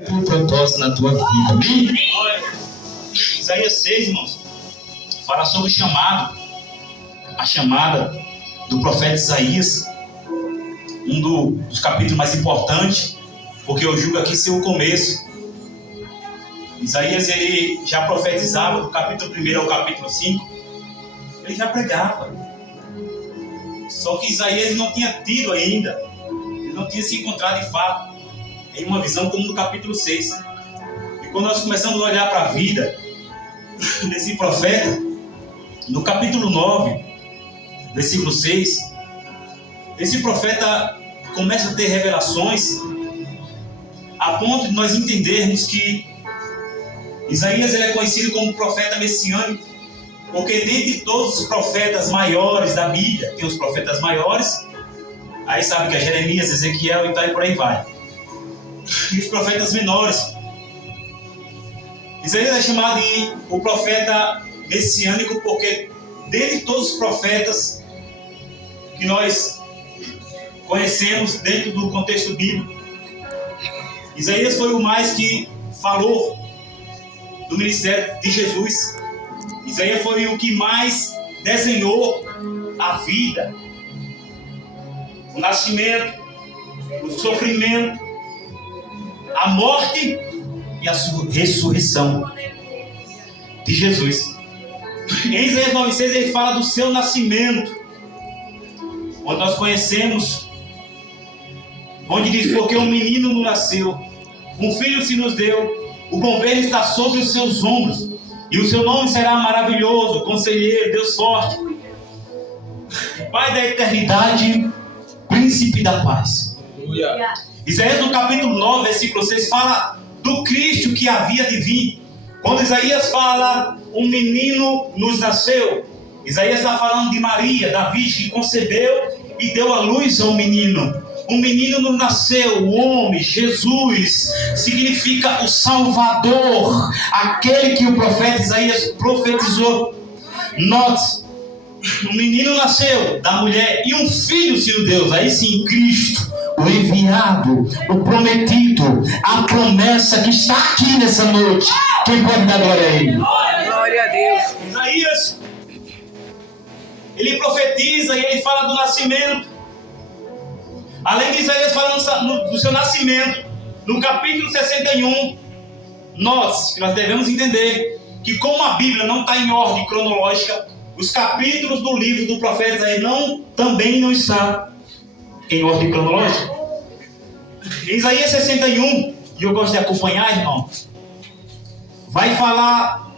um propósito na tua vida. Amém? Isaías 6, irmãos, fala sobre o chamado, a chamada do profeta Isaías, um dos capítulos mais importantes, porque eu julgo aqui ser o começo. Isaías, ele já profetizava do capítulo 1 ao capítulo 5, ele já pregava. Só que Isaías não tinha tido ainda, ele não tinha se encontrado de fato em uma visão como no capítulo 6. E quando nós começamos a olhar para a vida desse profeta, no capítulo 9, versículo 6, esse profeta começa a ter revelações a ponto de nós entendermos que Isaías ele é conhecido como profeta messiânico, porque dentre todos os profetas maiores da Bíblia, tem os profetas maiores, aí sabe que é Jeremias, Ezequiel e tal, e por aí vai. E os profetas menores. Isaías é chamado de o profeta messiânico porque dentre todos os profetas que nós conhecemos dentro do contexto bíblico, Isaías foi o mais que falou do ministério de Jesus. Isaías foi o que mais desenhou a vida, o nascimento, o sofrimento, a morte e a ressurreição de Jesus. Em Isaías 9,6 ele fala do seu nascimento, onde nós conhecemos, onde diz: porque um menino nos nasceu, um filho se nos deu, o governo está sobre os seus ombros, e o seu nome será maravilhoso, conselheiro, Deus forte, Pai da eternidade, príncipe da paz. Isaías no capítulo 9, versículo 6 fala do Cristo que havia de vir. Quando Isaías fala um menino nos nasceu, Isaías está falando de Maria, da Virgem que concebeu e deu à luz a um menino. Um menino nos nasceu, o homem, Jesus, significa o Salvador, aquele que o profeta Isaías profetizou. Note, um menino nasceu da mulher e um filho se nos deu, aí sim, Cristo, o enviado, o prometido, a promessa que está aqui nessa noite. Quem pode dar glória a Ele? Glória a Deus. Isaías, ele profetiza e ele fala do nascimento. Além de Isaías falando do seu nascimento, no capítulo 61, nós devemos entender que como a Bíblia não está em ordem cronológica, os capítulos do livro do profeta Isaías também não estão em ordem cronológica. Em Isaías 61, e eu gosto de acompanhar, irmão, vai falar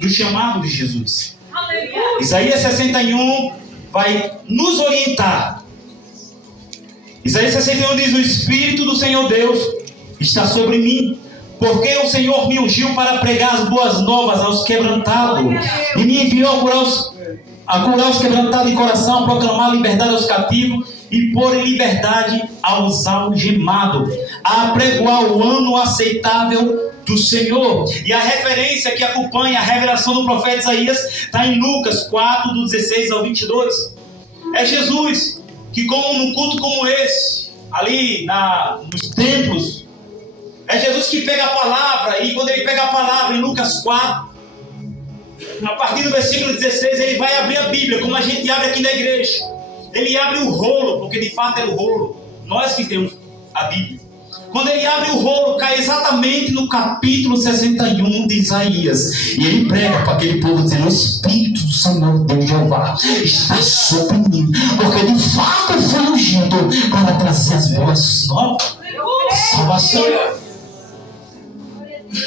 do chamado de Jesus. Aleluia. Isaías 61 vai nos orientar. Isaías 61 diz: o Espírito do Senhor Deus está sobre mim, porque o Senhor me ungiu para pregar as boas novas aos quebrantados, e me enviou a curar os quebrantados de coração, a proclamar liberdade aos cativos e pôr em liberdade aos algemados, a apregoar o ano aceitável do Senhor. E a referência que acompanha a revelação do profeta Isaías está em Lucas 4, do 16 ao 22. É Jesus que, como num culto como esse, ali nos templos, é Jesus que pega a palavra, e quando ele pega a palavra em Lucas 4, a partir do versículo 16, ele vai abrir a Bíblia, como a gente abre aqui na igreja. Ele abre o rolo, porque de fato é o rolo, nós que temos a Bíblia. Quando ele abre o rolo, cai exatamente no capítulo 61 de Isaías. E ele prega para aquele povo dizendo: o Espírito do Senhor Deus Jeová está sobre mim, porque de fato eu fui ungido para trazer as boas novas, salvação.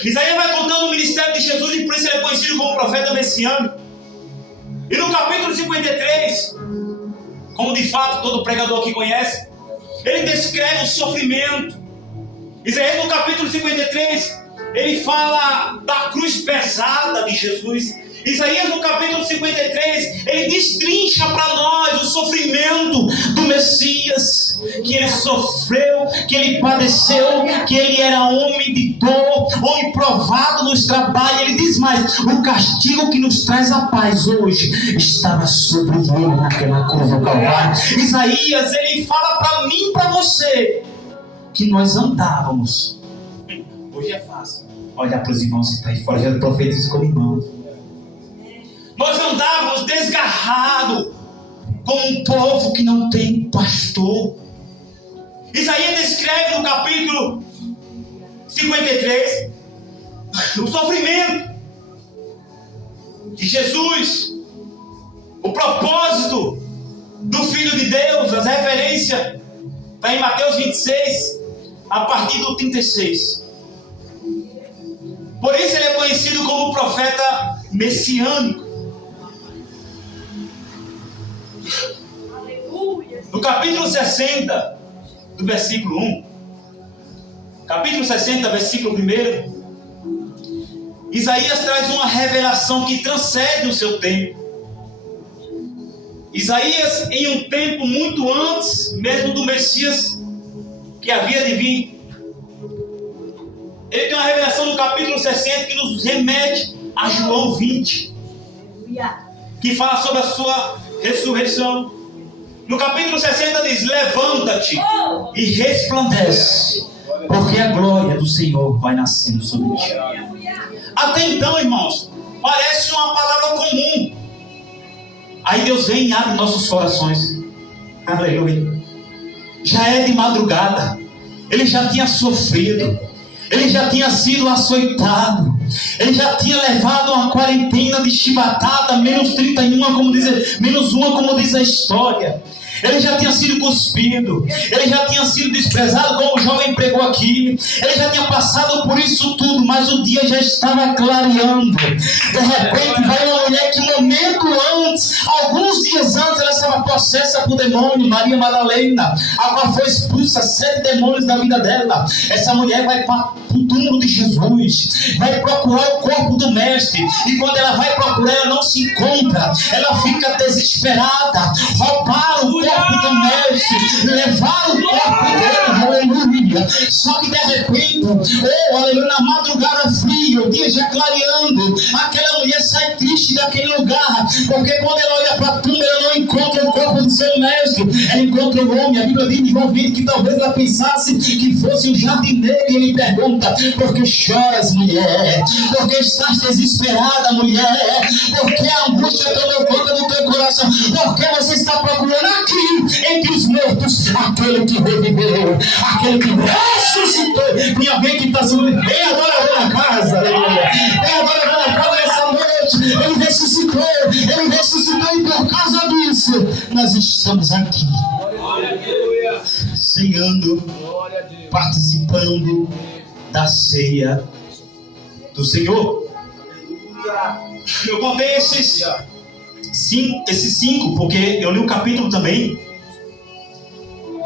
Isaías vai contando o ministério de Jesus, e por isso ele é conhecido como profeta messiânico. E no capítulo 53, como de fato todo pregador aqui conhece, ele descreve o sofrimento. Isaías no capítulo 53, ele fala da cruz pesada de Jesus. Isaías no capítulo 53, ele destrincha para nós o sofrimento do Messias, que ele sofreu, que ele padeceu, que ele era homem de dor, homem provado nos trabalhos. Ele diz mais: o castigo que nos traz a paz hoje estava sobre ele naquela cruz do Calvário. Isaías, ele fala para mim e para você que nós andávamos Hoje é fácil. Olha para os irmãos que estão aí fora, já profetizo como irmãos. Nós andávamos desgarrados, como um povo que não tem pastor. Isaías descreve no capítulo 53 o sofrimento de Jesus, o propósito do Filho de Deus. As referências está em Mateus 26, a partir do 36. Por isso ele é conhecido como profeta messiânico. No capítulo 60, do versículo 1, capítulo 60, versículo 1, Isaías traz uma revelação que transcende o seu tempo. Isaías, em um tempo muito antes mesmo do Messias que havia de vir, ele tem uma revelação no capítulo 60 que nos remete a João 20, que fala sobre a sua ressurreição. No capítulo 60 diz: levanta-te e resplandece, porque a glória do Senhor vai nascendo sobre ti. Até então, irmãos, parece uma palavra comum. Aí Deus vem e abre nossos corações. Aleluia. Já é de madrugada. Ele já tinha sofrido. Ele já tinha sido açoitado. Ele já tinha levado uma quarentena de chibatada, menos 31, menos 1, como diz a história. Ele já tinha sido cuspido. Ele já tinha sido desprezado, como o jovem pregou aqui. Ele já tinha passado por isso tudo, mas o dia já estava clareando. De repente vai uma mulher que momento antes, alguns dias antes, ela estava possessa por demônio, Maria Madalena, a qual foi expulsa 7 demônios da vida dela. Essa mulher vai para o túmulo de Jesus, vai procurar o corpo do mestre, e quando ela vai procurar, ela não se encontra. Ela fica desesperada. Roubaram o corpo do mestre, levaram o corpo dele, aleluia. Só que de repente, aleluia, na madrugada fria, o dia já clareando, aquela mulher sai triste daquele lugar, porque quando ela olha para a tumba, ela não encontra o corpo do seu mestre, ela encontra o homem. A Bíblia diz em João 20 que talvez ela pensasse que fosse um jardineiro, e ele pergunta: por que choras, mulher? Por que estás desesperada, mulher? Por que a angústia tomou conta do teu coração? Por que você está procurando aqui entre os mortos aquele que reviveu, aquele que ressuscitou? Tem alguém que está sendo bem adorador na casa, bem adorador na casa nessa noite. Ele ressuscitou, e por causa disso nós estamos aqui ceiando, participando da ceia do Senhor. Eu contei esses 5, porque eu li um capítulo também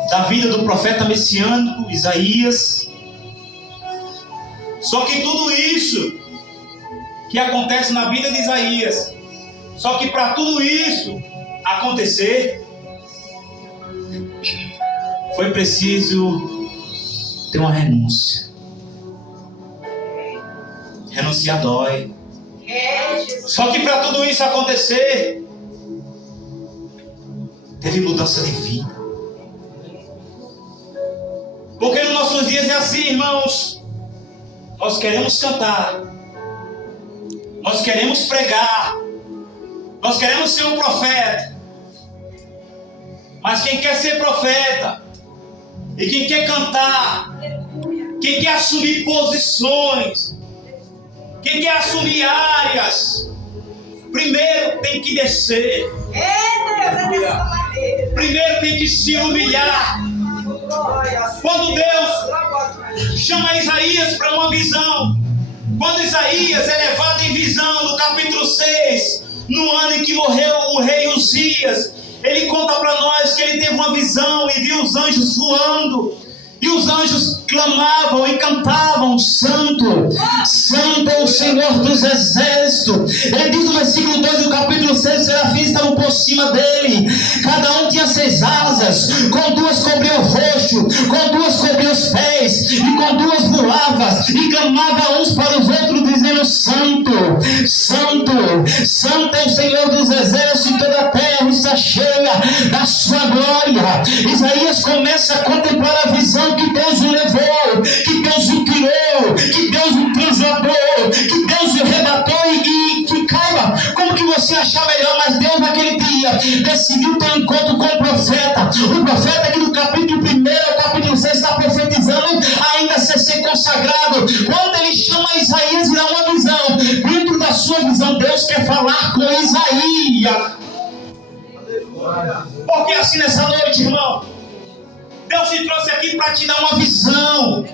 da vida do profeta messiânico Isaías. Só que tudo isso que acontece na vida de Isaías, só que para tudo isso acontecer, foi preciso ter uma renúncia. Renunciar dói. Só que para tudo isso acontecer, teve mudança de vida. Porque nos nossos dias é assim, irmãos. Nós queremos cantar, nós queremos pregar, nós queremos ser um profeta. Mas quem quer ser profeta, e quem quer cantar, quem quer assumir posições, quem quer assumir áreas, primeiro tem que descer. Primeiro tem que se humilhar. Quando Deus chama Isaías para uma visão, quando Isaías é levado em visão no capítulo 6, no ano em que morreu o rei Uzias, ele conta para nós que ele teve uma visão e viu os anjos voando, e os anjos clamavam e cantavam: Santo, Santo é o Senhor dos exércitos. Ele diz no versículo 2 do capítulo 6: os serafins estavam por cima dele, cada um tinha 6 asas, com 2 cobria o rosto, com 2 cobria os pés, e com 2 voava, e clamava uns para os outros, dizendo: Santo, Santo, Santo é o Senhor dos exércitos, e toda a terra está cheia da sua glória. Isaías começa a contemplar a visão que Deus o levou, que Deus o criou, que decidiu ter um encontro com o profeta. O profeta que no capítulo 1 ao capítulo 6 está profetizando ainda ser consagrado. Quando ele chama Isaías e dá uma visão, dentro da sua visão Deus quer falar com Isaías. Porque assim nessa noite, irmão, Deus te trouxe aqui para te dar uma visão.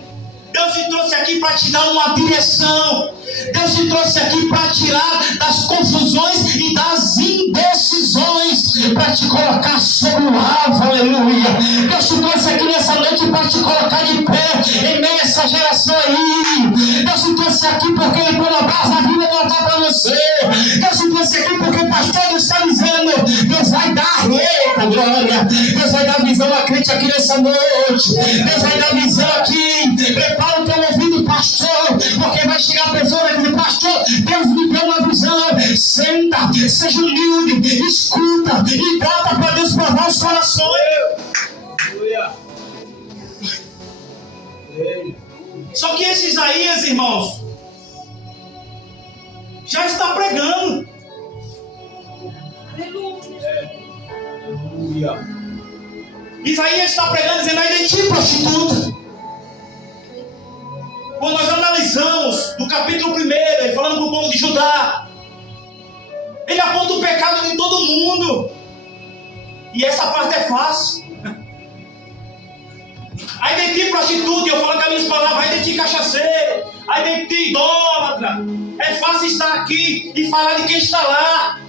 Deus te trouxe aqui para te dar uma direção. Deus te trouxe aqui para tirar das confusões e das indecisões, para te colocar sobre o alvo, aleluia. Deus te trouxe aqui nessa noite para te colocar de pé em meio a essa geração aí. Deus te trouxe aqui porque Ele põe a brasa a vida não está para você. Deus te trouxe aqui porque o pastor Deus está dizendo, Deus vai dar eita glória. Deus vai dar visão a crente aqui nessa noite. Deus vai dar visão aqui. Prepara o teu ouvido, pastor, porque vai chegar a pessoa e dizer, pastor, Deus me deu uma visão. Senta, seja humilde, escuta e bota para Deus provar os corações. Só que esse Isaías, irmãos, já está pregando. Isaías está pregando, dizendo, ai de ti, prostituta. Quando nós analisamos no capítulo 1, ele falando para o povo de Judá, ele aponta o pecado de todo mundo. E essa parte é fácil. Ai de ti, prostituta, eu falo com as minhas palavras, ai de ti, cachaceiro, ai de ti, idólatra. É fácil estar aqui e falar de quem está lá.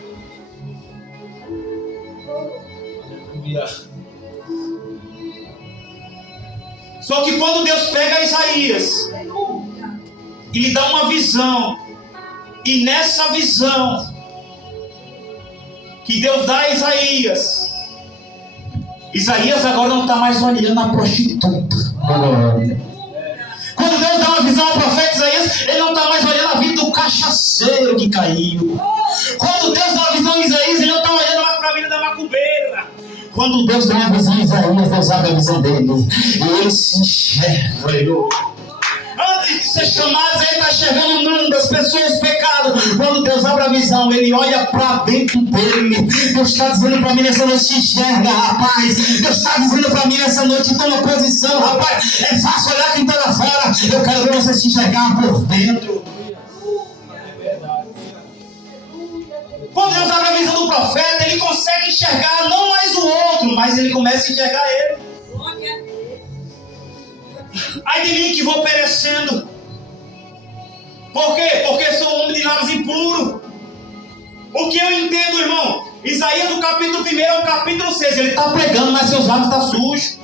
Só que quando Deus pega Isaías e lhe dá uma visão, e nessa visão que Deus dá a Isaías, Isaías agora não está mais olhando a prostituta. Quando Deus dá uma visão ao profeta Isaías, ele não está mais olhando a vida do cachaceiro que caiu. Quando Deus dá uma visão a Isaías, ele não está olhando mais para a vida da macumbeira. Quando Deus dá uma visão a Isaías, Deus abre a visão dele e ele se enxerga. Antes de ser chamado, ele está enxergando o mundo, as pessoas, o pecado. Quando Deus abre a visão, ele olha para dentro dele. Deus está dizendo para mim nessa noite, se enxerga, rapaz. Deus está dizendo para mim nessa noite, toma posição, rapaz. É fácil olhar quem está lá fora. Eu quero ver você se enxergar por dentro. Quando Deus abre a visão do profeta, ele consegue enxergar não mais o outro, mas ele começa a enxergar ele. Ai de mim que vou perecendo. Por quê? Porque sou homem de lábios impuros. O que eu entendo, irmão? Isaías do capítulo 1 ao capítulo 6, ele está pregando, mas seus lábios estão sujos.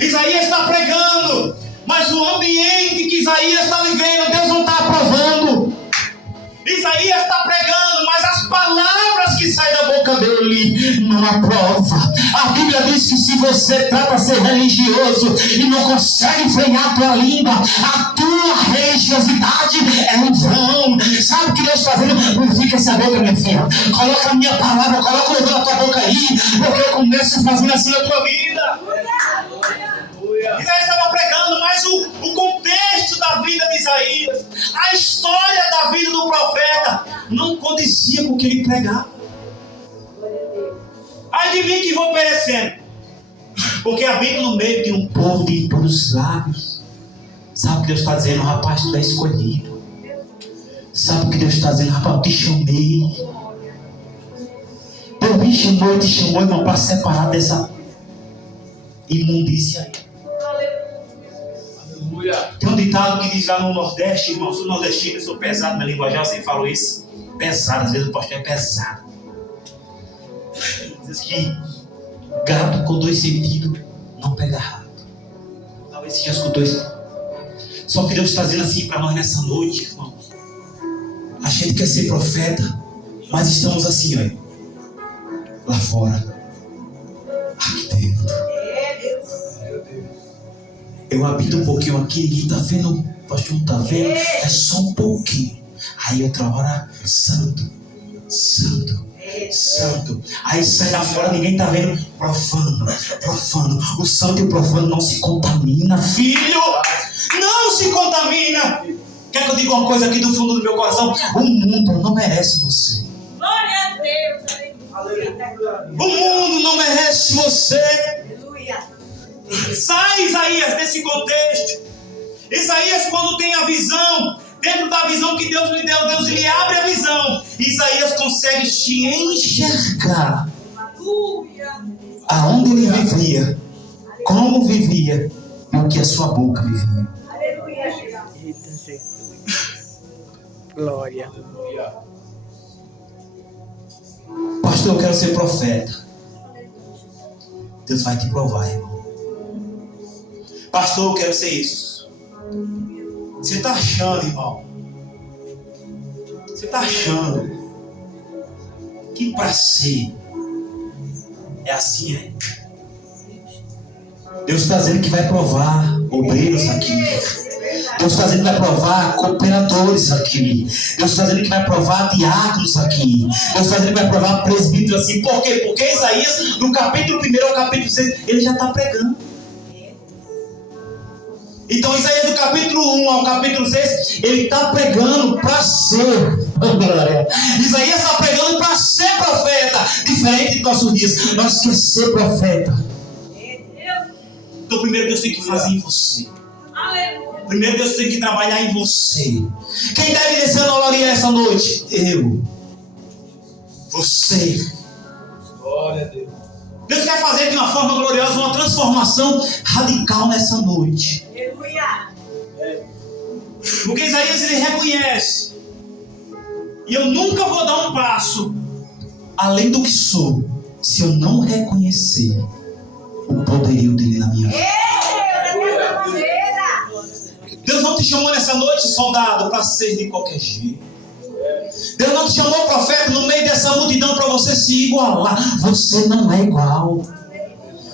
Isaías está pregando, mas o ambiente que Isaías está vivendo, Deus não está aprovando. Isaías está pregando, mas as palavras que saem da boca dele não aprova. A Bíblia diz que se você trata ser religioso e não consegue frear a tua língua, a tua religiosidade é em vão. Sabe o que Deus está fazendo? Purifica essa boca, minha filha. Coloca a minha palavra, coloca o louvor na tua boca aí, porque eu começo fazendo assim na tua vida. Isaías estava pregando, mas o contexto da vida de Isaías, a história da vida do profeta, não condizia com o que ele pregava. Ai de mim que vou perecendo, porque habito no meio de um povo de impuros lábios. Sabe o que Deus está dizendo? Rapaz, tu é escolhido. Sabe o que Deus está dizendo? Rapaz, eu te chamei. Deus me chamou e te chamou, irmão, para separar dessa imundícia aí. Tem um ditado que diz lá no Nordeste, irmão, sou nordestino, eu sou pesado na linguagem, você falou isso? Pesado, às vezes o pastor é pesado. Diz que gato com 2 sentidos não pega rato. Talvez você já escutou isso. Só que Deus está dizendo assim para nós nessa noite, irmão. A gente quer ser profeta, mas estamos assim, olha, lá fora, aqui dentro. Eu habito um pouquinho aqui, ninguém está vendo, o pastor não está vendo, é só um pouquinho. Aí outra hora, santo, santo, santo. Aí sai lá fora, ninguém está vendo, profano, profano. O santo e o profano não se contamina, filho. Não se contamina. Quer que eu diga uma coisa aqui do fundo do meu coração? O mundo não merece você. Glória a Deus. Aleluia. O mundo não merece você. Aleluia. Sai, Isaías, desse contexto. Isaías, quando tem a visão, dentro da visão que Deus lhe deu, Deus lhe abre a visão. Isaías consegue te enxergar Aleluia. aonde ele vivia, como vivia e o que a sua boca vivia. Aleluia. Eita, Jesus. Glória. Pastor, eu quero ser profeta. Deus vai te provar, irmão. Pastor, eu quero ser isso. Você está achando, irmão? Você está achando que para ser é assim, é? Deus está dizendo que vai provar obreiros aqui. Deus está dizendo que vai provar cooperadores aqui. Deus está dizendo que vai provar diáconos aqui. Deus está dizendo que vai provar presbíteros assim. Por quê? Porque Isaías, no capítulo 1 ao capítulo 6, ele já está pregando. Então Isaías, do capítulo 1 ao capítulo 6, ele está pregando para ser. Isaías está pregando para ser profeta. Diferente de nossos dias. Nós queremos ser profeta. Então primeiro Deus tem que fazer em você. Aleluia. Primeiro Deus tem que trabalhar em você. Quem deve descer na olaria essa noite? Eu. Você. Glória a Deus. Deus quer fazer de uma forma gloriosa uma transformação radical nessa noite. Aleluia. Porque Isaías ele reconhece. E eu nunca vou dar um passo além do que sou, se eu não reconhecer o poderio dele na minha vida. Deus não te chamou nessa noite, soldado, para ser de qualquer jeito. Deus não te chamou, profeta, no meio dessa multidão para você se igualar. Você não é igual.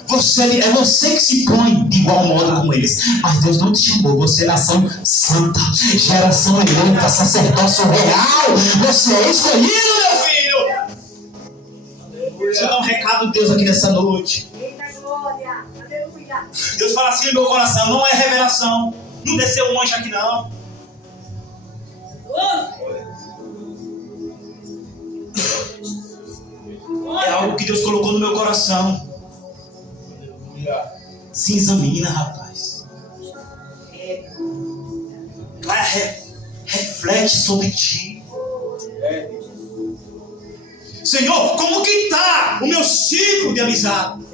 É você que se põe de igual modo com eles. Mas Deus não te chamou. Você é nação santa, geração eleita, sacerdócio real. Você é escolhido, meu filho. Deixa eu dar um recado de Deus aqui nessa noite. Deus fala assim no meu coração: não é revelação. Não desceu um anjo aqui, não. É algo que Deus colocou no meu coração. Se examina, rapaz. Reflete sobre ti. Senhor, como que está o meu ciclo de amizade?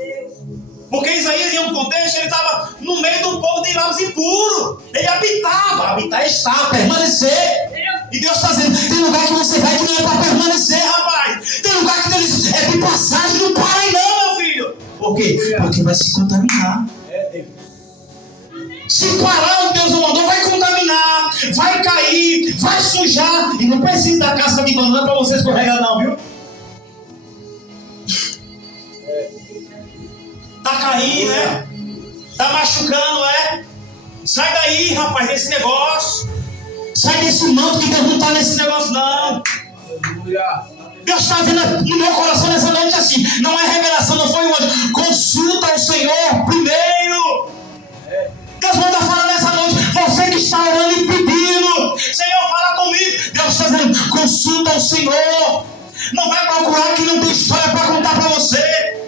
Porque Isaías, em um contexto, ele estava no meio de um povo de lábios impuros. Ele habitava. Habitar está, permanecer. E Deus está dizendo: tem lugar que você vai que não é para permanecer, rapaz. Tem lugar que Deus é de passagem, não para aí não, meu filho. Por quê? Porque vai se contaminar. Se parar onde Deus não mandou, vai contaminar, vai cair, vai sujar. E não precisa da casca de banana para você escorregar não, viu? Tá caindo, né? Tá machucando, é? Sai daí, rapaz, desse negócio. Sai desse manto que Deus não tá nesse negócio, não. Deus está dizendo no meu coração nessa noite assim: não é revelação, não foi um anjo. Consulta o Senhor primeiro. Deus manda falar nessa noite. Você que está orando e pedindo: Senhor, fala comigo. Deus está dizendo: consulta o Senhor. Não vai procurar quem não tem história para contar para você.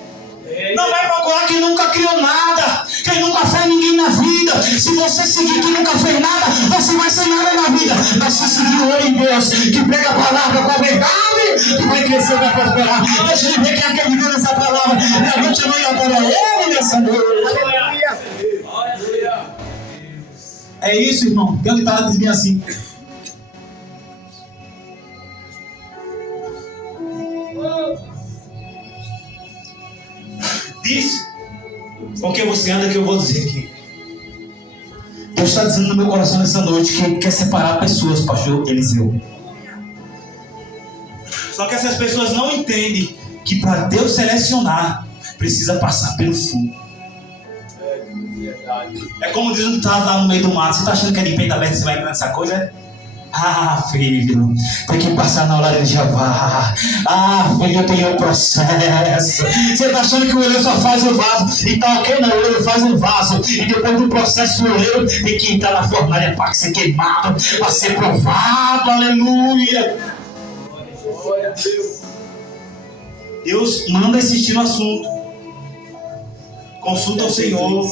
Não vai procurar quem nunca criou nada, quem nunca fez ninguém na vida. Se você seguir quem nunca fez nada, você vai ser nada na vida. Mas se seguir o olho em Deus, que prega a palavra com a verdade, que vai crescer, vai prosperar. Deixa eu ver quem é que viveu nessa palavra. Levante a mão e adora Ele nessa noite. É isso, irmão. Tem uma guitarra que diz assim: diz com quem você anda, que eu vou dizer aqui. Deus está dizendo no meu coração nessa noite que Ele quer separar pessoas, pastor Eliseu. Só que essas pessoas não entendem que para Deus selecionar, precisa passar pelo fogo. É como diz um ditado lá no meio do mato: você está achando que é de peito aberto, você vai entrar nessa coisa? Ah, filho, tem que passar na hora de Jeová. Ah, filho, tem um processo. Você está achando que o oleiro só faz o vaso? Então, ok, não, o oleiro faz um vaso. E depois do processo, o oleiro tem que entrar na fornalha para ser queimado, para ser provado. Aleluia. Deus manda insistir no assunto. Consulta o Senhor.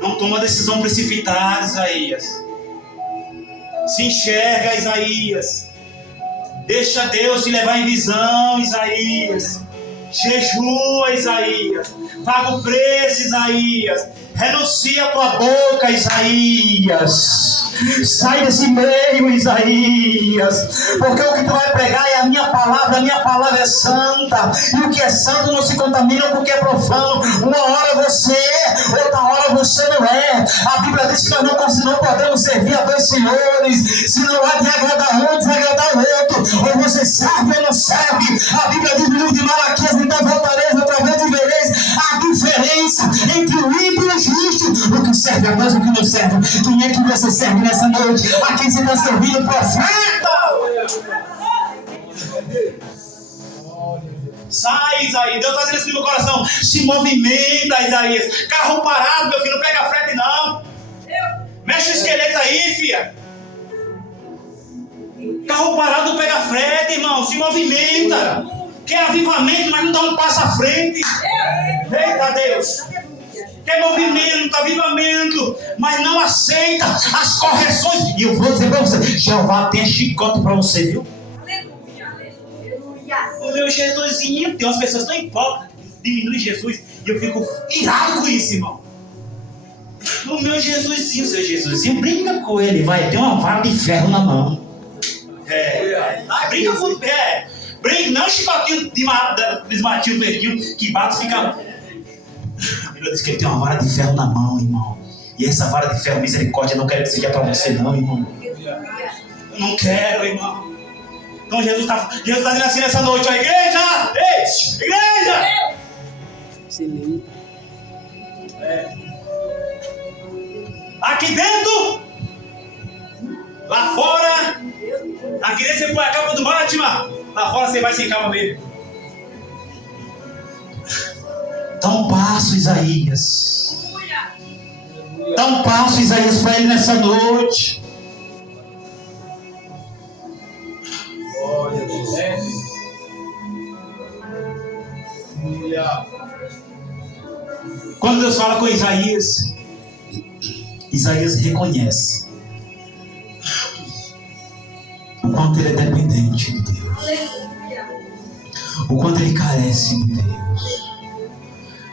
Não toma decisão precipitada, Isaías. Se enxerga, Isaías. Deixa Deus te levar em visão, Isaías. Jejua, Isaías. Paga o preço, Isaías. Renuncia a tua boca, Isaías. Sai desse meio, Isaías. Porque o que tu vai pregar é a minha palavra é santa. E o que é santo não se contamina porque é profano. Uma hora você é, outra hora você não é. A Bíblia diz que nós não podemos servir a dois senhores. Se não há de agradar um, desagradar o outro. Ou você serve ou não serve. A Bíblia diz no livro de Malaquias: então voltareis outra vez e vereis a diferença entre o ímpio e o justo. O que serve a Deus e o que não serve. Quem é que você serve nessa noite? A quem você está servindo? Profeta! Sai, Isaías. Deus está dizendo assim no meu coração: se movimenta, Isaías. Carro parado, meu filho, não pega frete não. Mexe o esqueleto aí, filha. Carro parado não pega frete, irmão. Se movimenta. Quer avivamento, mas não dá um passo à frente. Eita Deus. Quer movimento, avivamento, mas não aceita as correções. E eu vou dizer para você: Jeová tem chicote para você, viu? O meu Jesusinho, tem umas pessoas tão hipócritas, diminui Jesus, e eu fico irado com isso, irmão. O meu Jesusinho, seu Jesusinho, brinca com ele, vai ter uma vara de ferro na mão. Brinca com o pé. Brinca, não chicotinho de desmatinho verdinho que bate e fica. A Bíblia diz que ele tem uma vara de ferro na mão, irmão. E essa vara de ferro, misericórdia, não quero que seja para você, não, irmão. Eu não quero, irmão. Então Jesus está dizendo assim nessa noite: ó, igreja! Ei, igreja! Sim. Aqui dentro, lá fora, aqui dentro você põe a capa do Batman, lá fora você vai sem capa mesmo. Dá um passo, Isaías. Dá um passo, Isaías, para ele nessa noite. Quando Deus fala com Isaías, Isaías reconhece o quanto ele é dependente de Deus, o quanto ele carece de Deus.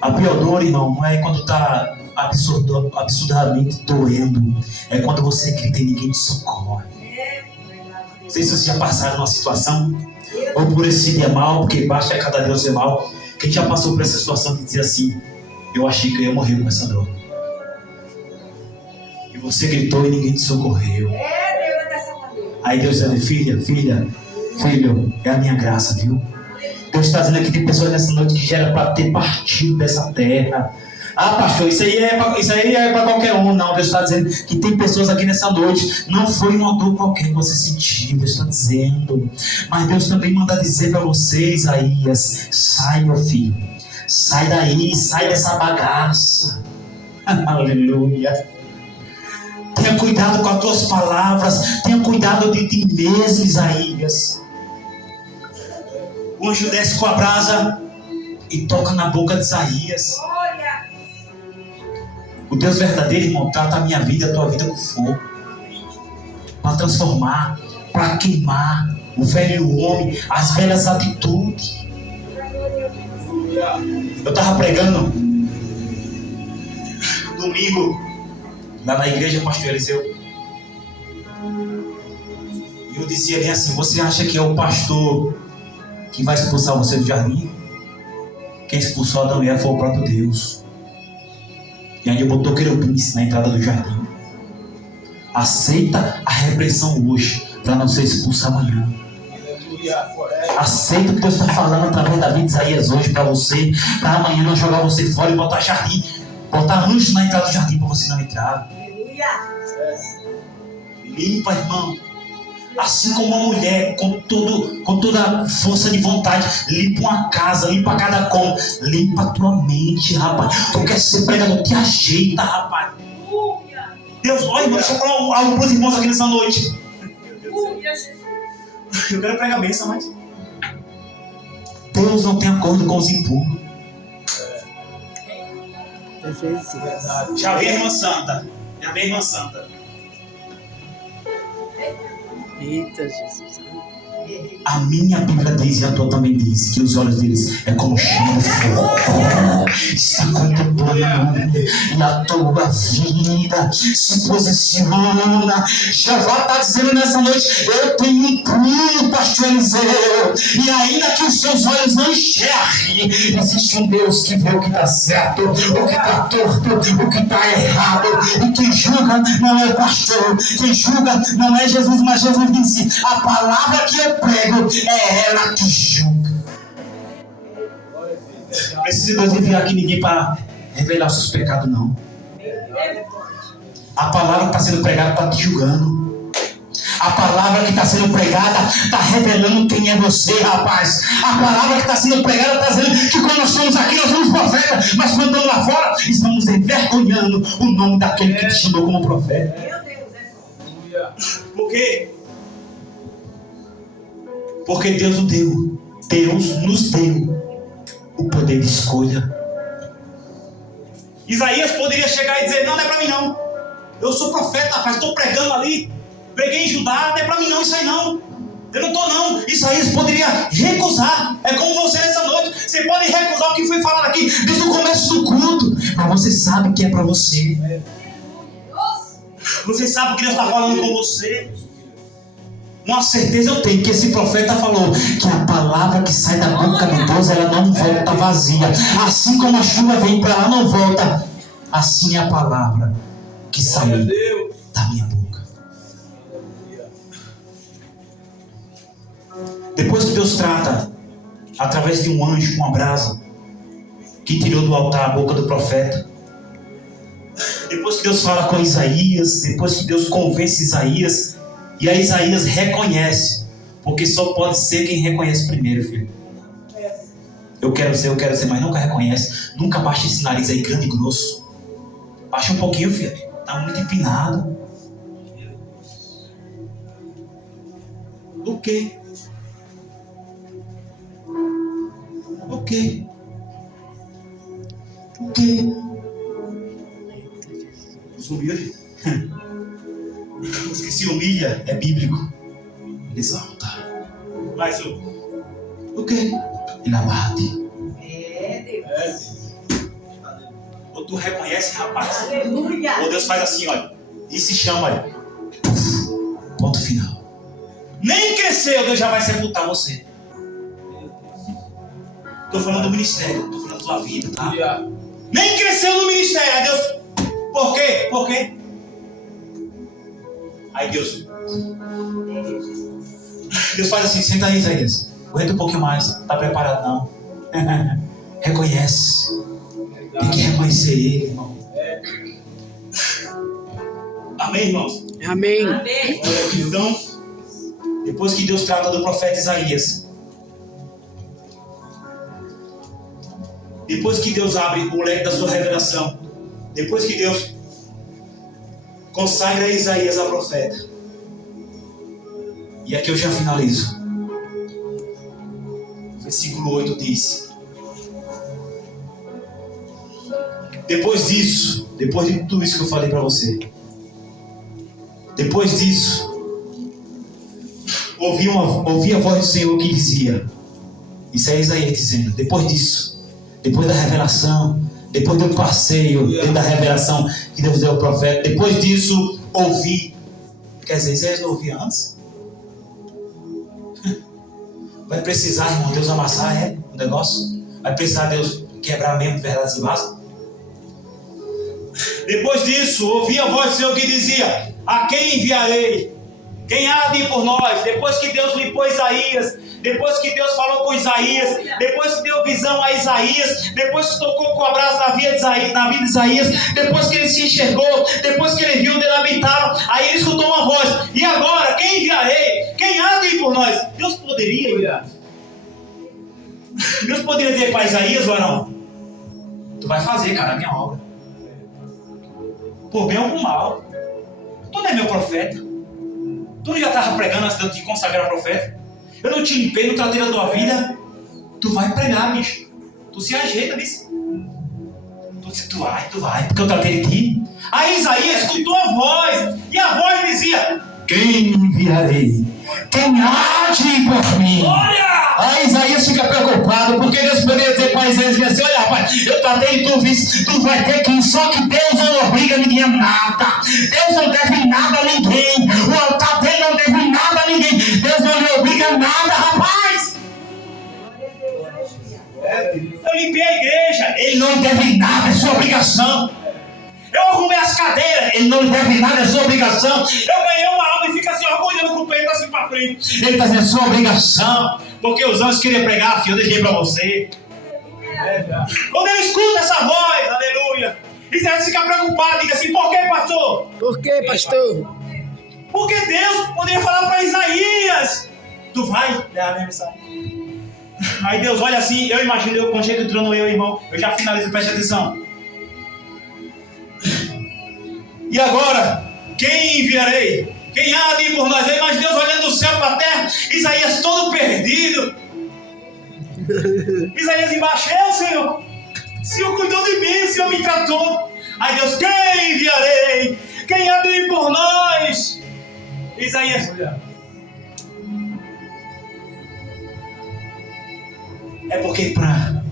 A pior dor, irmão, não é quando está absurdamente doendo, é quando você grita e ninguém te socorre. Não sei se vocês já passaram uma situação, ou por esse dia mal, porque basta a cada Deus é mal. Quem já passou por essa situação de dizer assim: eu achei que eu ia morrer com essa dor. E você gritou e ninguém te socorreu. Aí Deus está dizendo: filho, é a minha graça, viu? Deus está dizendo que tem pessoas nessa noite que já era para ter partido dessa terra. Ah, pastor, isso aí é para qualquer um. Não, Deus está dizendo que tem pessoas aqui nessa noite. Não foi uma dor qualquer que você sentiu, Deus está dizendo. Mas Deus também manda dizer para você, Isaías: sai, meu filho. Sai daí, sai dessa bagaça. Aleluia. Tenha cuidado com as tuas palavras. Tenha cuidado de ti mesmo, Isaías. O anjo desce com a brasa e toca na boca de Isaías. O Deus verdadeiro, irmão, trata a minha vida, a tua vida com fogo, para transformar, para queimar o velho homem, as velhas atitudes. Eu estava pregando domingo lá na igreja, pastor Eliseu, e eu dizia bem assim: você acha que é o pastor que vai expulsar você do jardim? Quem expulsou Adão e Eva foi o próprio Deus. E aí eu botou querubins na entrada do jardim. Aceita a repressão hoje, para não ser expulso amanhã. Aceita o que Deus está falando através da vida de Isaías hoje para você, para amanhã não jogar você fora e botar jardim, botar anjo na entrada do jardim para você não entrar. Limpa, irmão. Assim como uma mulher com toda a força de vontade limpa uma casa, limpa cada cômodo, limpa a tua mente, rapaz. Tu quer ser pregador, te ajeita, rapaz. Deus, olha, irmão, deixa eu falar algo para os irmãos aqui nessa noite. Eu quero pregar a bênção, mas Deus não tem acordo com os impuros. Já vem a irmã santa. Já vem a irmã santa. Eita, Jesus. A minha Bíblia diz, e a tua também diz, que os olhos deles é como chama de fogo. Está contemplando e a tua vida se posiciona. Jeová está dizendo nessa noite: eu tenho um plano, pastor Eliseu, e ainda que os seus olhos não enxerguem, existe um Deus que vê o que está certo, o que está torto, o que está errado. E quem julga não é o pastor, quem julga não é Jesus, mas Jesus disse: a palavra que eu prego é ela que julga. Não precisa Deus enviar aqui ninguém para revelar os seus pecados, não. A palavra que está sendo pregada está te julgando. A palavra que está sendo pregada está revelando quem é você, rapaz. A palavra que está sendo pregada está dizendo que quando nós estamos aqui, nós somos profetas, mas quando estamos lá fora, estamos envergonhando o nome daquele que te chamou como profeta. Por quê? Porque Deus nos deu. Deus nos deu o poder de escolha. Isaías poderia chegar e dizer: não, não é para mim não. Eu sou profeta, rapaz, estou pregando ali. Preguei em Judá, não é para mim não, isso aí não. Eu não estou não. Isaías poderia recusar. É como você nessa noite. Você pode recusar o que foi falado aqui desde o começo do culto. Mas você sabe que é para você. Você sabe que Deus está falando com você. Uma certeza eu tenho, que esse profeta falou que a palavra que sai da boca de Deus, ela não volta vazia. Assim como a chuva vem para lá, não volta. Assim é a palavra que saiu da minha boca. Depois que Deus trata, através de um anjo com uma brasa, que tirou do altar a boca do profeta, depois que Deus fala com Isaías, depois que Deus convence Isaías, e aí Isaías reconhece, porque só pode ser quem reconhece primeiro, filho. Eu quero ser, mas nunca reconhece. Nunca baixa esse nariz aí grande e grosso. Baixa um pouquinho, filho. Tá muito empinado. O quê? O quê? O quê? Os humildes? Os que se humilha é bíblico. Ele exalta. Mas o quê? Ele abate. Ou tu reconhece, rapaz. Aleluia. Ou Deus faz assim, olha. E se chama, olha. Ponto final. Nem cresceu, Deus já vai sepultar você. Estou falando do ministério, estou falando da tua vida, tá? Nem cresceu no ministério. Aí Deus, por quê? Por quê? Aí Deus faz assim: senta aí, Isaías. Aguenta um pouquinho mais. Tá preparado não? Reconhece. Tem que reconhecer ele, irmão. Amém, irmãos? Amém. Amém. Então, depois que Deus trata do profeta Isaías, depois que Deus abre o leque da sua revelação, depois que Deus consagra Isaías a profeta, e aqui eu já finalizo. O versículo 8 diz: depois disso, depois de tudo isso que eu falei para você, depois disso, ouvi a voz do Senhor que dizia, isso é Isaías dizendo, depois disso, depois da revelação, depois do passeio dentro da revelação que Deus deu ao profeta, depois disso, ouvi. Quer dizer, Isaías não ouvia antes? Vai precisar, irmão, Deus amassar o negócio? Vai precisar Deus quebrar mesmo verdades e vasos? Depois disso, ouvi a voz do Senhor que dizia: a quem enviarei? Quem há de ir por nós? Depois que Deus limpou Isaías, depois que Deus falou com Isaías, depois que deu visão a Isaías, depois que tocou com o abraço na vida de Isaías, depois que ele se enxergou, depois que ele viu onde ele habitava, aí ele escutou uma voz: e agora, quem enviarei? Quem há de ir por nós? Deus poderia dizer para Isaías: varão, tu vai fazer, cara, a minha obra, por bem ou por mal. Tu não é meu profeta? Tu não já estava pregando antes de eu te consagrar profeta? Eu não te limpei, não tratei da tua vida? Tu vai pregar, bicho. Tu se ajeita, bicho. Tu vai, porque eu tratei de ti. Aí Isaías escutou a voz, e a voz dizia: quem enviarei? Quem há de ir por mim? Olha! Aí Isaías fica preocupado, porque Deus poderia dizer para Isaías assim: olha, rapaz, eu tratei de tu, vice, tu vai ter que ir. Só que Deus não obriga ninguém a nada. Deus não deve nada a ninguém. O altar dele não deve nada a ninguém. Deus não lhe obriga a nada, rapaz. Eu limpei a igreja, ele não deve nada, é sua obrigação. Eu arrumei as cadeiras, ele não deve nada, é sua obrigação. Eu ganhei uma alma e fica assim, orgulhando com o peito assim para frente. Ele está dizendo: é sua obrigação, porque os anjos queriam pregar, filho, eu deixei para você. Quando ele escuta essa voz, aleluia, Isaías fica preocupado, diga assim: por que, pastor? Por que, pastor? Porque Deus poderia falar para Isaías: tu vai levar a minha mensagem. Aí Deus olha assim, eu imagino eu conjecturando, eu, irmão, eu já finalizo, preste atenção. E agora, quem enviarei? Quem há de ir por nós? Eu imagino Deus olhando do céu para a terra, Isaías todo perdido. Isaías embaixo: eu, Senhor, o Senhor cuidou de mim, o Senhor me tratou. Aí Deus: quem enviarei? Quem há de ir por nós? Isaías: é porque para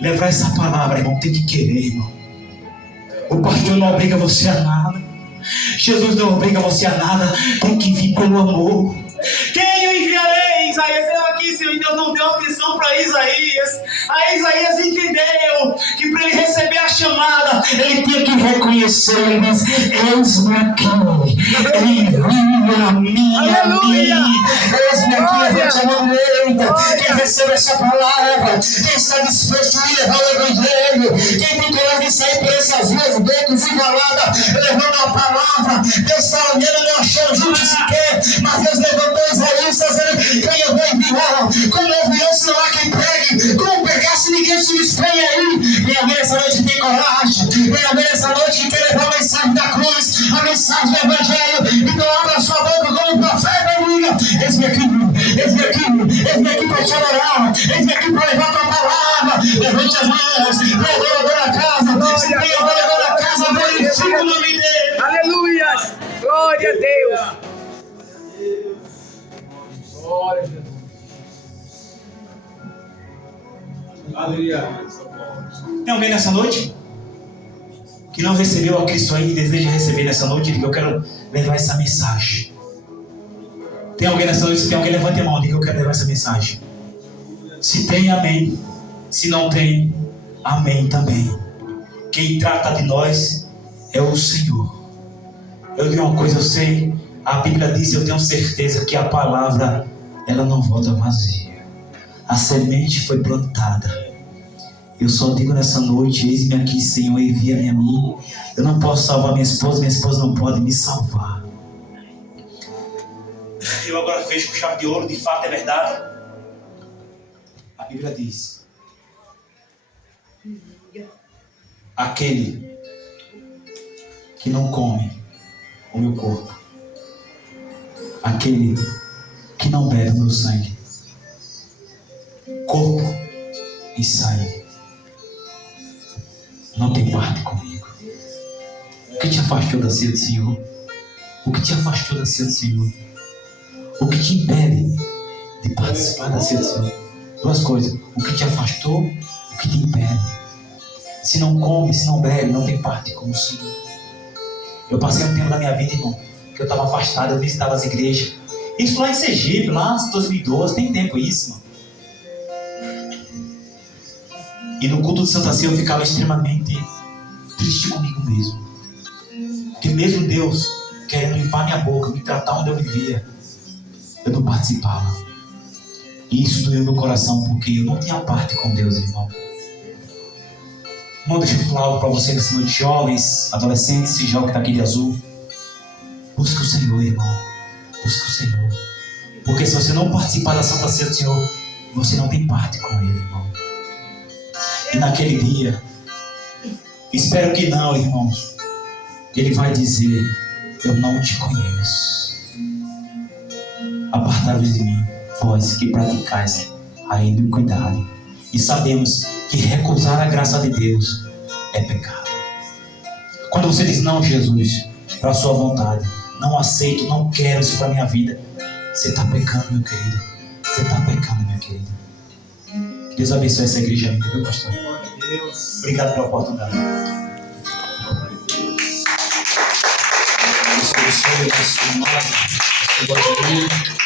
levar essa palavra, irmão, tem que querer, irmão. O pastor não obriga você a nada. Jesus não obriga você a nada. Tem que vir pelo amor. Quem eu enviarei? Isaías, eu aqui, Senhor. Deus não deu atenção para Isaías. Aí Isaías entendeu que para ele receber a chamada, ele tinha que reconhecer. Ele diz: eis-me aqui, envia a mim. Eis-me aqui, levante a mão direita. Quem recebe essa palavra, quem está disposto a levar o evangelho, quem tem coragem de sair por essas ruas becos e baladas, levando a palavra. Deus está olhando, não achando justo sequer, mas Deus levantou Isaías, dizendo: quem eu vou enviar? Como ouvirão se não há quem pregue? Como pregar se ninguém se dispõe aí? Vem alguém essa noite que tem coragem, vem alguém essa noite que quer levar a mensagem da cruz, a mensagem do evangelho. Então abra sua boca como profeta e diga: eis-me aqui para te adorar, eis-me aqui para levar a tua palavra. Levante as mãos, levanta a casa, se tem alguém levando a casa, glorifica o nome dele. Aleluia! Glória a Deus! Glória a Deus. Aleluia. Tem alguém nessa noite que não recebeu a Cristo ainda e deseja receber nessa noite? Diga: eu quero levar essa mensagem. Tem alguém nessa noite? Se tem alguém, levante a mão. Diga: eu quero levar essa mensagem. Se tem, amém. Se não tem, amém também. Quem trata de nós é o Senhor. Eu digo uma coisa, eu sei, a Bíblia diz, eu tenho certeza que a palavra, ela não volta vazia. A semente foi plantada. Eu só digo nessa noite: eis-me aqui, Senhor, envia-me a mim. Eu não posso salvar minha esposa não pode me salvar. Eu agora fecho com chave de ouro, de fato é verdade. A Bíblia diz: aquele que não come o meu corpo, aquele que não bebe o meu sangue, corpo e sangue, não tem parte comigo. O que te afastou da ceia do Senhor? O que te afastou da ceia do Senhor? O que te impede de participar da ceia do Senhor? Duas coisas: o que te afastou, o que te impede. Se não come, se não bebe, não tem parte com o Senhor. Eu passei um tempo da minha vida, irmão, que eu estava afastado, eu visitava as igrejas. Isso lá em Sergipe, lá em 2012, tem tempo isso, irmão. E no culto de Santa Ceia eu ficava extremamente triste comigo mesmo. Porque mesmo Deus querendo limpar minha boca, me tratar onde eu vivia, eu não participava. E isso doeu meu coração, porque eu não tinha parte com Deus, irmão. Irmão, deixa eu falar algo para você nessa noite, jovens, adolescentes, esse jovem que está aqui de azul. Busque o Senhor, irmão. Busque o Senhor. Porque se você não participar da Santa Ceia do Senhor, você não tem parte com Ele, irmão. E naquele dia, espero que não, irmãos, Ele vai dizer: eu não te conheço. Apartai-vos de mim, vós que praticais a iniquidade. E sabemos que recusar a graça de Deus é pecado. Quando você diz não, Jesus, para a sua vontade, não aceito, não quero isso para a minha vida, você está pecando, meu querido. Você está pecando, minha querida. Que Deus abençoe essa igreja minha, viu, pastor? Obrigado pela oportunidade. Deus abençoe, Deus abençoe.